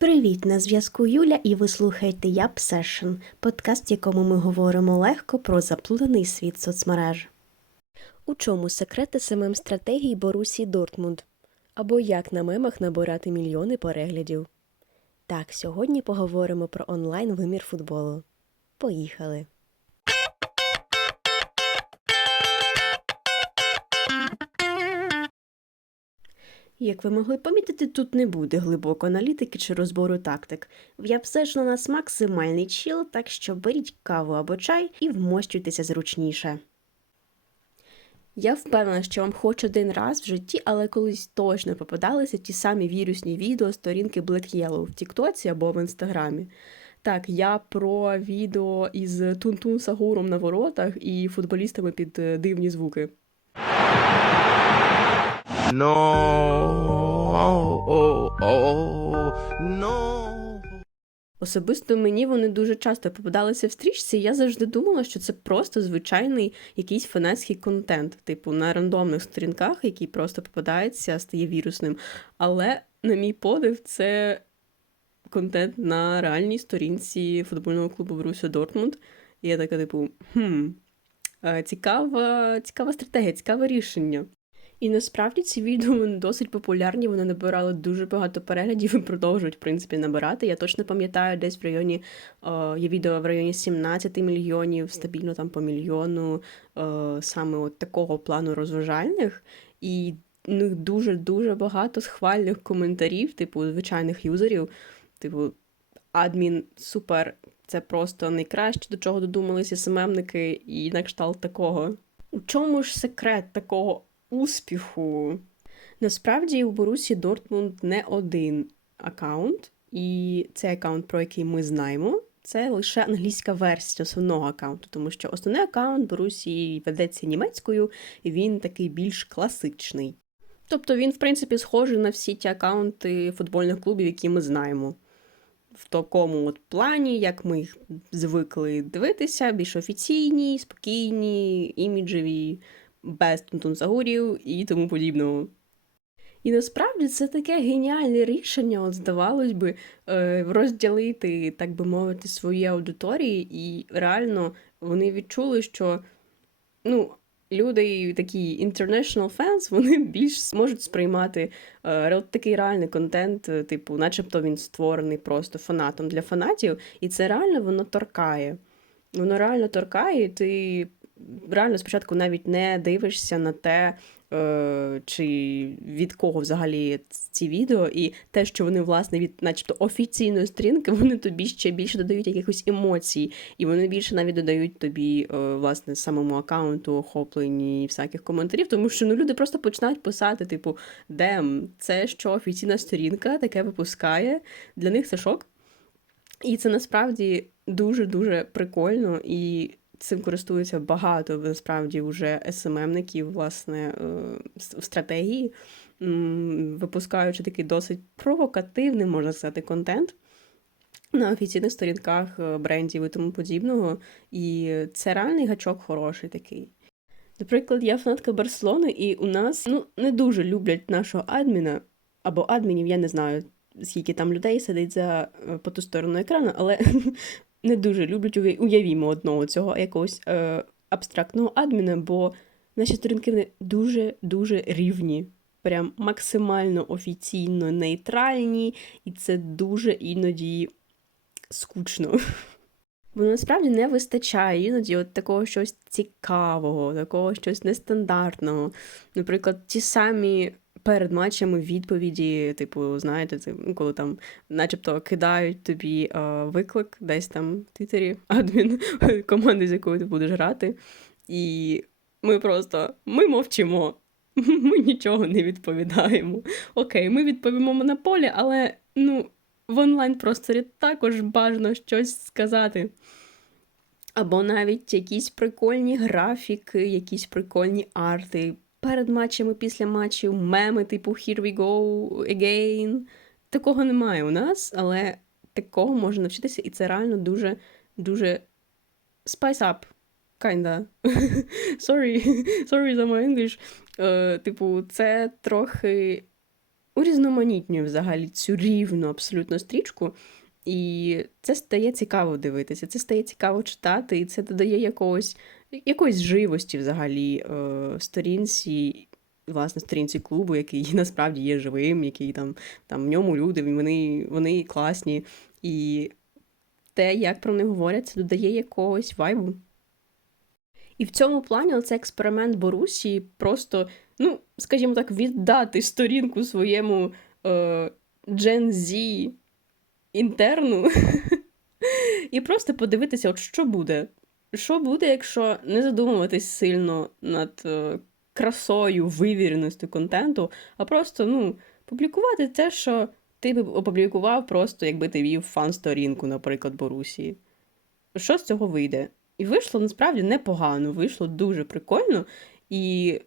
Привіт, на зв'язку Юля, і ви слухаєте Яп Сешн, подкаст, в якому ми говоримо легко про заплутаний світ соцмереж. У чому секрети самим стратегії Борусі Дортмунд? Або як на мемах набирати мільйони переглядів? Так, сьогодні поговоримо про онлайн вимір футболу. Поїхали! Як ви могли помітити, тут не буде глибокої аналітики чи розбору тактик. В Япсеш у нас максимальний чіл, так що беріть каву або чай і вмощуйтеся зручніше. Я впевнена, що вам хоч один раз в житті, але колись точно попадалися ті самі вірусні відео сторінки Black Yellow в Тіктоці або в Інстаграмі. Так, я про відео із Тунтун Сагуром на воротах і футболістами під е, дивні звуки. No. Oh, oh, no. Особисто мені вони дуже часто попадалися в стрічці, і я завжди думала, що це просто звичайний якийсь фанатський контент, типу на рандомних сторінках, який просто попадається, стає вірусним. Але, на мій подив, це контент на реальній сторінці футбольного клубу Борусsia Дортмунд. І я така, типу, хм, е, цікава, цікава стратегія, цікаве рішення. І насправді ці відео вони досить популярні, вони набирали дуже багато переглядів і продовжують, в принципі, набирати. Я точно пам'ятаю, десь в районі е, є відео в районі 17 мільйонів, стабільно там по мільйону е, саме от такого плану розважальних. І них дуже-дуже багато схвальних коментарів, типу, звичайних юзерів. Типу, адмін супер, це просто найкраще, до чого додумалися СММники, і на кшталт такого. У чому ж секрет такого успіху? Насправді у Борусі Дортмунд не один аккаунт, і цей аккаунт, про який ми знаємо, це лише англійська версія основного аккаунту, тому що основний аккаунт Борусі ведеться німецькою, і він такий більш класичний. Тобто він, в принципі, схожий на всі ті аккаунти футбольних клубів, які ми знаємо. В такому от плані, як ми їх звикли дивитися, більш офіційні, спокійні, іміджеві, без тунтун-загурів і тому подібного. І насправді це таке геніальне рішення, от здавалось би, е, розділити, так би мовити, свої аудиторії, і реально вони відчули, що ну, люди, такі international fans, вони більш зможуть сприймати е, такий реальний контент, е, типу, начебто він створений просто фанатом для фанатів, і це реально воно торкає. Воно реально торкає, і ти реально спочатку навіть не дивишся на те, е, чи від кого взагалі ці відео, і те, що вони, власне, від начебто офіційної сторінки, вони тобі ще більше додають якихось емоцій, і вони більше навіть додають тобі, е, власне, самому аккаунту охоплені всяких коментарів, тому що ну, люди просто починають писати, типу, дем, це що офіційна сторінка таке випускає. Для них це шок. І це насправді дуже-дуже прикольно, і цим користуються багато насправді вже СММників, власне, е, в стратегії, випускаючи такий досить провокативний, можна сказати, контент на офіційних сторінках е, брендів і тому подібного. І це реальний гачок хороший такий. Наприклад, я фанатка Барселони, і у нас ну, не дуже люблять нашого адміна або адмінів, я не знаю, скільки там людей сидить за е, по ту сторону екрану, але не дуже люблять уявімо одного цього якогось е, абстрактного адміна, бо наші сторінки вони дуже-дуже рівні. Прям максимально офіційно нейтральні, і це дуже іноді скучно. Бо насправді не вистачає іноді от такого щось цікавого, такого щось нестандартного. Наприклад, ті самі перед матчами відповіді, типу, знаєте, ну, коли там начебто кидають тобі е, виклик десь там в Твіттері, адмін команди, з якою ти будеш грати. І ми просто ми мовчимо. Ми нічого не відповідаємо. Окей, ми відповімо на полі, але ну, в онлайн-просторі також бажано щось сказати. Або навіть якісь прикольні графіки, якісь прикольні арти. Перед матчами, після матчів, меми, типу Here we go again. Такого немає у нас, але такого можна навчитися, і це реально дуже, дуже spice up. Kinda. Sorry, sorry за my English. Е, типу, це трохи урізноманітнює взагалі цю рівну абсолютно стрічку. І це стає цікаво дивитися, це стає цікаво читати, і це додає якогось, якоїсь живості взагалі е, сторінці, власне, сторінці клубу, який насправді є живим, який там, там в ньому люди, вони, вони класні. І те, як про них говорять, це додає якогось вайбу. І в цьому плані цей експеримент Борусі просто, ну, скажімо так, віддати сторінку своєму е, Gen Z інтерну і просто подивитися, от що буде. Що буде, якщо не задумуватись сильно над е, красою, вивіреністю контенту, а просто ну, публікувати те, що ти б опублікував просто, якби ти вів фан-сторінку, наприклад, Борусії. Що з цього вийде? І вийшло насправді непогано, вийшло дуже прикольно. І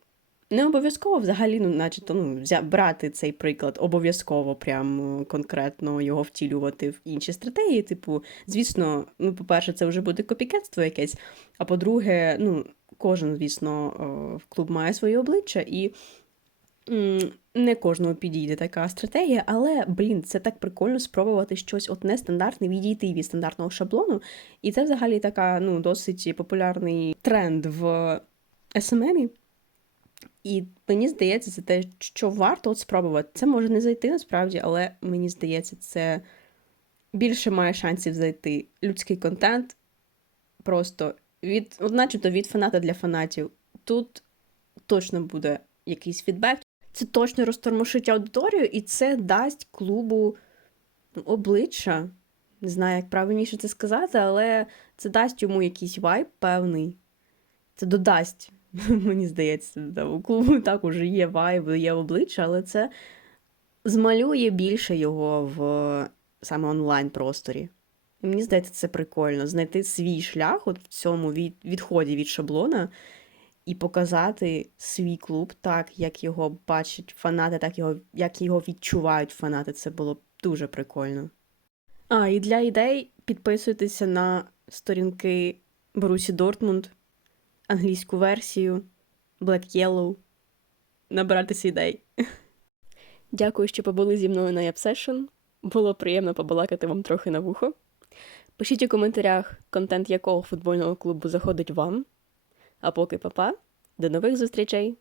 не обов'язково взагалі, ну, начебто, ну, взя- брати цей приклад, обов'язково прям е, конкретно його втілювати в інші стратегії. Типу, звісно, ну, по-перше, це вже буде копікетство якесь. А по-друге, ну, кожен, звісно, е, в клуб має своє обличчя, і не кожному підійде така стратегія, але, блін, це так прикольно спробувати щось от нестандартне, відійти від стандартного шаблону. І це взагалі така, ну, досить популярний тренд в СММі. І мені здається, це те, що варто от спробувати. Це може не зайти насправді, але мені здається, це більше має шансів зайти. Людський контент просто від, начебто від фаната для фанатів. Тут точно буде якийсь фідбек. Це точно розтормошить аудиторію, і це дасть клубу ну, обличчя. Не знаю, як правильніше це сказати, але це дасть йому якийсь вайб певний. Це додасть, мені здається, да, у клубу так уже є вайб, є обличчя, але це змалює більше його в саме онлайн-просторі. І мені здається, це прикольно знайти свій шлях от в цьому від, відході від шаблона і показати свій клуб так, як його бачать фанати, так його, як його відчувають фанати. Це було дуже прикольно. А, і для ідей підписуйтеся на сторінки Борусі Дортмунд, англійську версію, Black Yellow. набратися ідей. Дякую, що побули зі мною на наЯбсешн. Було приємно побалакати вам трохи на вухо. Пишіть у коментарях, контент якого футбольного клубу заходить вам. А поки папа, до нових зустрічей!